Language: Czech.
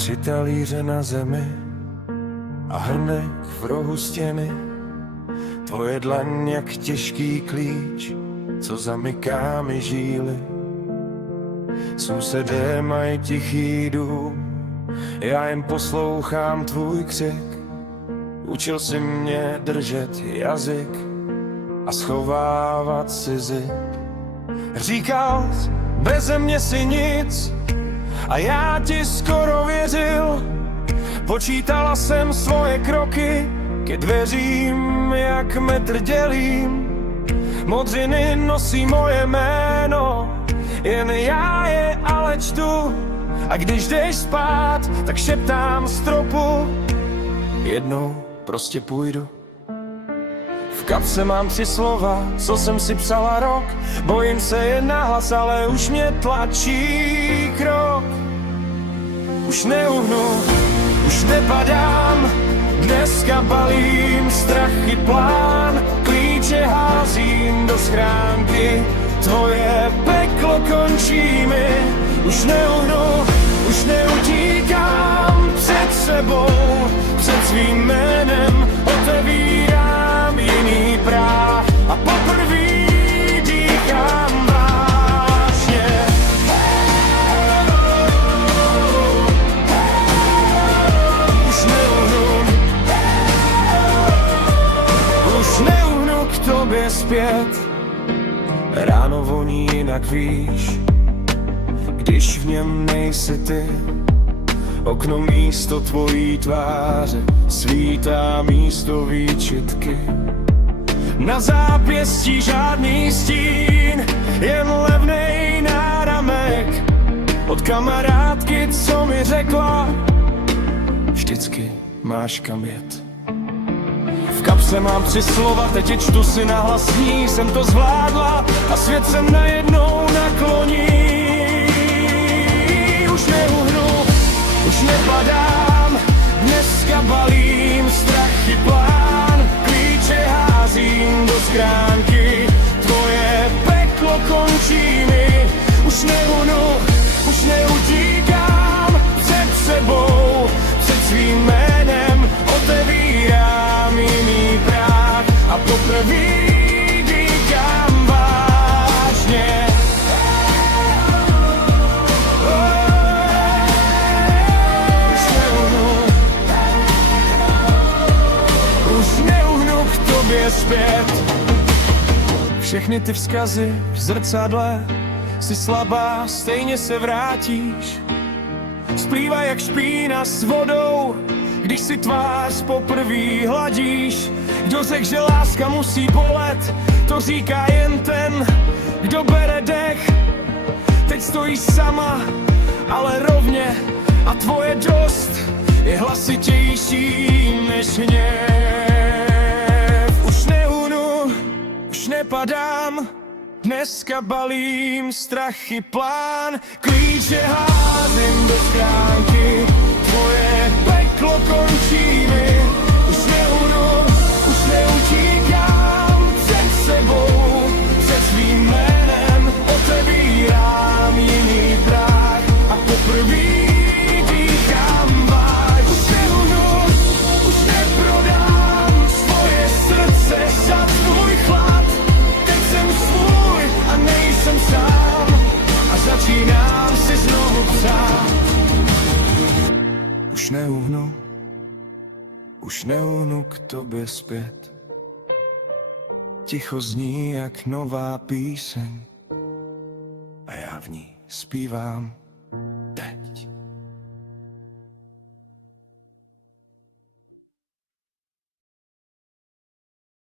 3 talíře na zemi a hrnek v rohu stěny. Tvoje dlaň jak těžký klíč, co zamyká mi žíly. Sousedé mají tichý dům, já jen poslouchám tvůj křik. Učil si mě držet jazyk a schovávat cizy. Říkal, beze mě si nic, a já ti skoro věřil. Počítala jsem svoje kroky ke dveřím, jak metr dělím. Modřiny nosí moje jméno, jen já je ale čtu. A když jdeš spát, tak šeptám stropu, jednou prostě půjdu. V kapse mám 3 slova, co jsem si psala rok. Bojím se je nahlas, ale už mě tlačí krok. Už neuhnu, už nepadám, dneska balím strach i plán. Klíče házím do schránky, tvoje peklo končí mi. Už neuhnu, už neutíkám před sebou, před svým jménem otevírám jiný práv a poprvé dýchám vážně. Už neuhnu k tobě zpět. Ráno voní jinak, víš, když v něm nejsi ty. Okno místo tvojí tváře, svítá místo výčitky. Na zápěstí žádný stín, jen levnej náramek od kamarádky, co mi řekla, vždycky máš kam jet. V kapse mám 3 slova, teď je čtu si nahlas, s ní jsem to zvládla a svět se najednou nakloní. Už neuhnu, už nepadám, dneska balím strach i plán. Klíče házím do schránky, tvoje peklo končí mi. Už neuhnu, už neutíkám před sebou, před svým jménem otevírám jiný práh a poprvé dýchám vážně. Zpět. Všechny ty vzkazy v zrcadle, jsi slabá, stejně se vrátíš. Splývá jak špína s vodou, když si tvář poprvé hladíš. Kdo řekl, že láska musí bolet, to říká jen ten, kdo bere dech. Teď stojíš sama, ale rovně, a tvoje dost je hlasitější než hněv. Už nepadám, dneska balím strach i plán. Klíče házím do schránky, tvoje peklo končí mi. Už neuhnu, už neutíkám před sebou, před svým jménem otevírám jiný práh a poprvé dýchám váž. Už neuhnu, už neprodám svoje srdce za tvůj chlad. Nejsem sám a začínám si znovu psát. Už neuhnu k tobě zpět. Ticho zní jak nová píseň a já v ní zpívám.